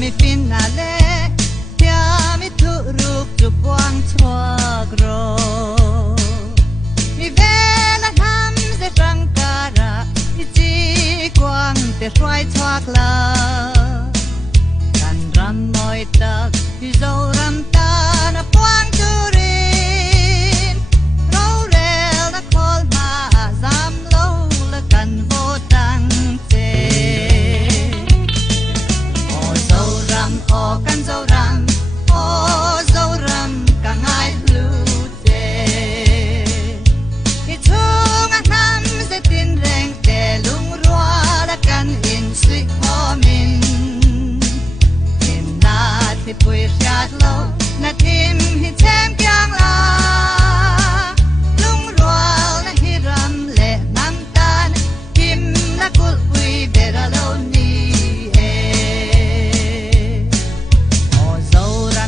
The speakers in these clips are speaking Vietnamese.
mi finale tia mi turuk tu quang chua gro mi vela ham se trangkara mi chi quang te roi chuak la kan ram moi tak mi zo ram ta na quang turin ro rel na kol ma zam lo la kan vo tang che o kan zo ram ka ngai lu te I chung a nam se tin reng te lung rua la kan in sui ho min in na ti pui riat lo na tim hi chem kyang la lung rua na hi ram le nam tan kim na kul pui bera lo ni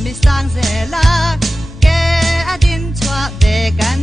mi sang zela ke adin chua ve kan